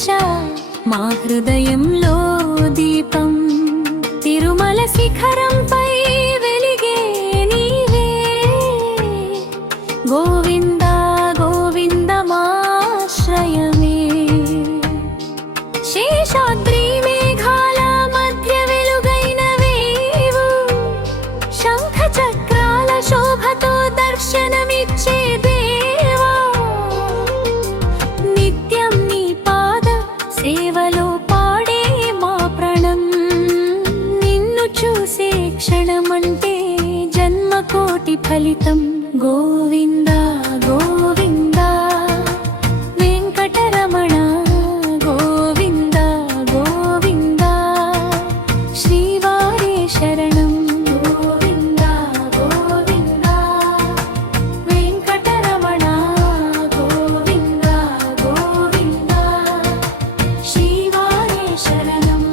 వెంకటేశ మా హృదయంలో దీపం తిరుమల శిఖరంపై వెలిగే నీవే గోవింద గోవింద మాశ్రయమే శేషాద్రి మేఘాల మధ్య వెలుగైన వేవు శంఖ చక్రాల శోభతో దర్శనమిచ్చే దేవా నిత్యం నీ పాద సేవలో పాడే మా ప్రాణం నిన్ను చూసే క్షణమంటే జన్మకోటి ఫలితం గోవింద గోవింద వెంకటరమణ గోవింద గోవింద శ్రీవారే శరణం గోవింద గోవింద వెంకటరమణ గోవింద గోవింద శ్రీవారే శరణం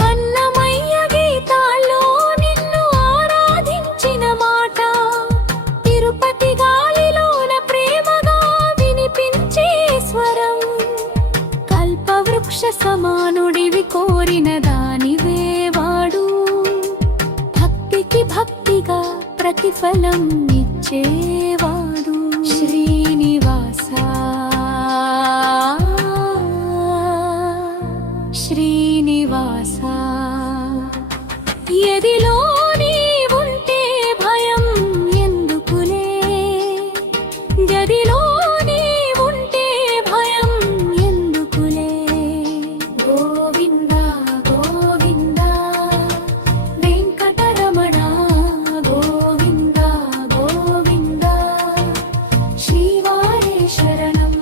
అన్నమయ్య గీతాల్లో నిన్ను ఆరాధించిన మాట తిరుపతి గాలిలోన ప్రేమగా వినిపించే స్వరం కల్పవృక్ష సమానుడివి కోరిన దానివే వాడు భక్తికి భక్తిగా ప్రతిఫలం ఇచ్చేవాడు శ్రీనివాస శ్రీనివాస ఎదిలో నీవుంటే భయం ఎందుకులే గదిలో నీవుంటే భయం ఎందుకులే గోవింద గోవింద వెంకటరమణ గోవింద గోవింద శ్రీవారే శరణం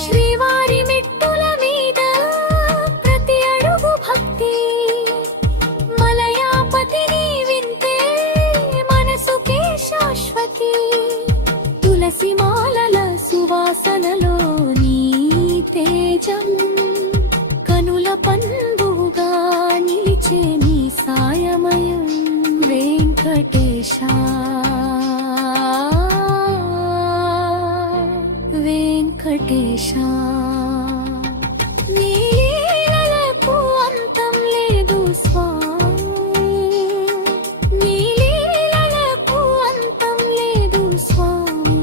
శ్రీవారి మెట్టుల మీద ప్రతి అడుగు భక్తి మలయాపతిని వింటే మనసుకే శాశ్వతి తులసి మాలల సువాసనలో నీ తేజం కనుల పండుగా నిలిచే నీ సాయమయం వెంకటేశ వెంకటేశ నీ లీలలకు అంతం లేదు స్వామి నీ లీలలకు అంతం లేదు స్వామి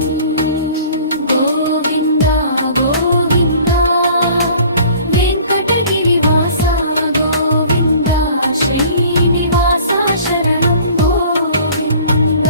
గోవింద గోవింద వెంకటగిరివాస గోవింద శ్రీనివాస శరణం గోవింద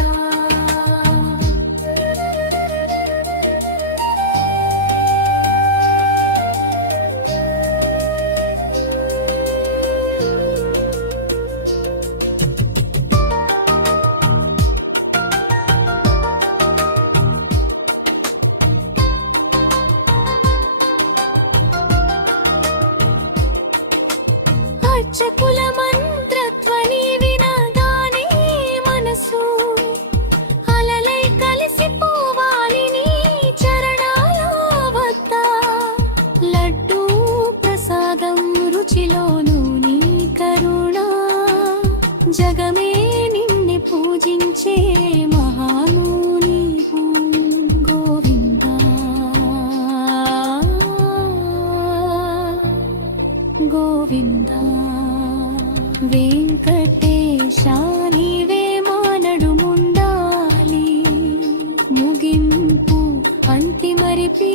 అర్చకుల మంత్రధ్వని వినగానే మనసు అలలై కలిసిపోవాలి నీ చరణాల వద్ద లడ్డూ ప్రసాదం రుచిలోను నీ కరుణ జగమే నిన్ను పూజించే మహాను నీవు గోవింద గోవింద వెంకటేశ నీవే మానడుముండాలి ముగింపు అంతిమరిపి